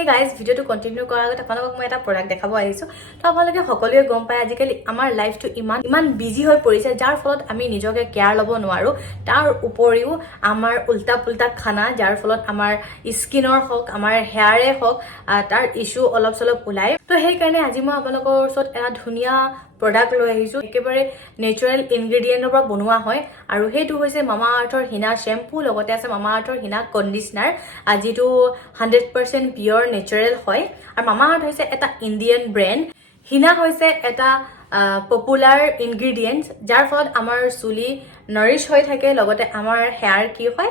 Hey guys, video to continue কৰাৰ আগতে আপোনালোকক মই এটা প্ৰডাক্ট দেখাব আহিছো তো আপোনালোকে সকলোৱে গম পায় আজিকালি আমাৰ লাইফটো ইমান বিজি হৈ পৰিছে যাৰ ফলত আমি নিজকে কেয়াৰ ল'ব নোৱাৰো তাৰ উপৰিও আমাৰ উল্টা পুল্টা খানা যাৰ ফলত আমাৰ স্কিনৰ হক আমাৰ হেয়াৰে হক তাৰ ইস্যু অলপ চলপ ওলাই তো সেই কাৰণে আজি মই আপোনালোকৰ ওচৰত এটা ধুনীয়া প্ৰডাক্ট লৈ আহিছো একেবাৰে নেচাৰেল ইনগ্ৰেডিয়েন্টৰ পৰা বনোৱা হয় আৰু হেতু হৈছে মামা আৰ্থৰ হিনা শ্যাম্পু লগতে আছে মামা আৰ্থৰ হিনা কণ্ডিশনাৰ আজিটো 100% পিওৰ নেচাৰেল হয় আৰু মামা আৰ্থ হৈছে এটা ইণ্ডিয়ান ব্ৰেণ্ড হিনা হৈছে এটা পপুলাৰ ইনগ্ৰেডিয়েন্টস যাৰ ফলত আমাৰ চুলি নাৰিশ হৈ থাকে লগতে আমাৰ হেয়াৰ কি হয়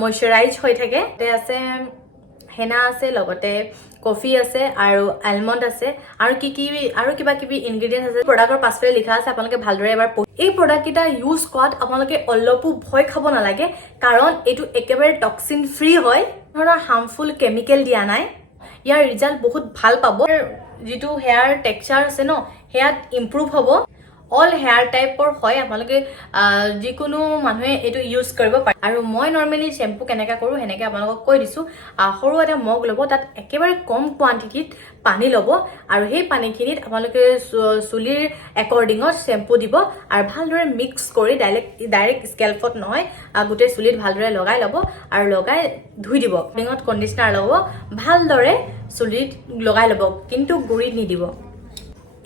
ময়শ্চাৰাইজ হৈ থাকে তে আছে হেনা আছে লগতে কফি আছে আৰু আলমন্ড আছে আৰু কিবা কিবি ইনগ্ৰেডিয়েন্টস আছে প্ৰডাক্টৰ পাছফালে লিখা আছে আপোনালোকে ভালদৰে এবাৰ এই প্ৰডাক্ট এটা ইউজ কৰাত আপোনালোকে অলপো ভয় খাব নালাগে কাৰণ এইটো একেবাৰে টক্সিন ফ্ৰী হয় ধৰণৰ হাৰ্মফুল কেমিকেল দিয়া নাই ইয়াৰ ৰিজাল্ট বহুত ভাল পাব যেটো হেয়াৰ টেক্সচাৰ আছে ন হেয়াত ইমপ্ৰুভ হ'ব অল হেয়াৰ টাইপৰ হয় আপোনালোকে যিকোনো মানুহে এটো ইউজ কৰিব পাৰে আৰু মই নৰমালি শ্যাম্পু কেনেকা কৰো হেনেকে আপোনালোকক কৈ দিছো সৰু এটা মগ লব তাত একেবাৰে কম কোৱান্টিটিত পানী লব আৰু সেই পানীখিনিত আপোনালোকে চুলিৰ একৰ্ডিংত শ্যাম্পু দিব আৰু ভালদৰে মিক্স কৰি ডাইৰেক্ট স্কেল্পত নহয় গুটে চুলিত ভালদৰে লগাই লব আৰু লগাই ধুই দিব ৰিঙত কণ্ডিশনাৰ লব ভালদৰে চুলিত লগাই লব কিন্তু গুৰিত নিদিব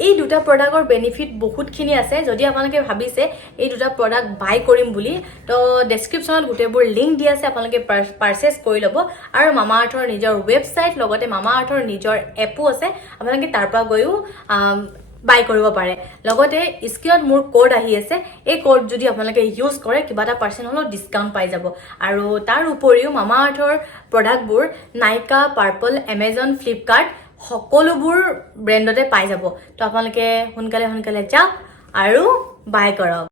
এই দুটা প্ৰডাক্টৰ বেনিফিট বহুতখিনি আছে যদি আপোনালোকে ভাবিছে এই দুটা প্ৰডাক্ট বাই কৰিম বুলি তো ডেসক্ৰিপচনত গুটেবোৰ লিংক দি আছে আপোনালোকে পাৰচেজ কৰি ল'ব আৰু মামা আৰ্থৰ নিজৰ ৱেবসাইট লগতে মামা আৰ্থৰ নিজৰ এপো আছে আপোনালোকে তাৰ পৰা গৈও বাই কৰিব পাৰে লগতে স্ক্ৰিনত মোৰ কোড আহি আছে এই কোড যদি আপোনালোকে ইউজ কৰে কিবা এটা % হলো ডিসকাউন্ট পাই যাব আৰু তাৰ উপৰিও মামা আৰ্থৰ প্ৰডাক্টবোৰ নাইকা পাৰ্পল এমাজন ফ্লিপকাৰ্ট সকলোবোৰ ব্ৰেণ্ডতে পাই যাব তো আপোনালোকে সোনকালে যাওক আৰু বাই কৰক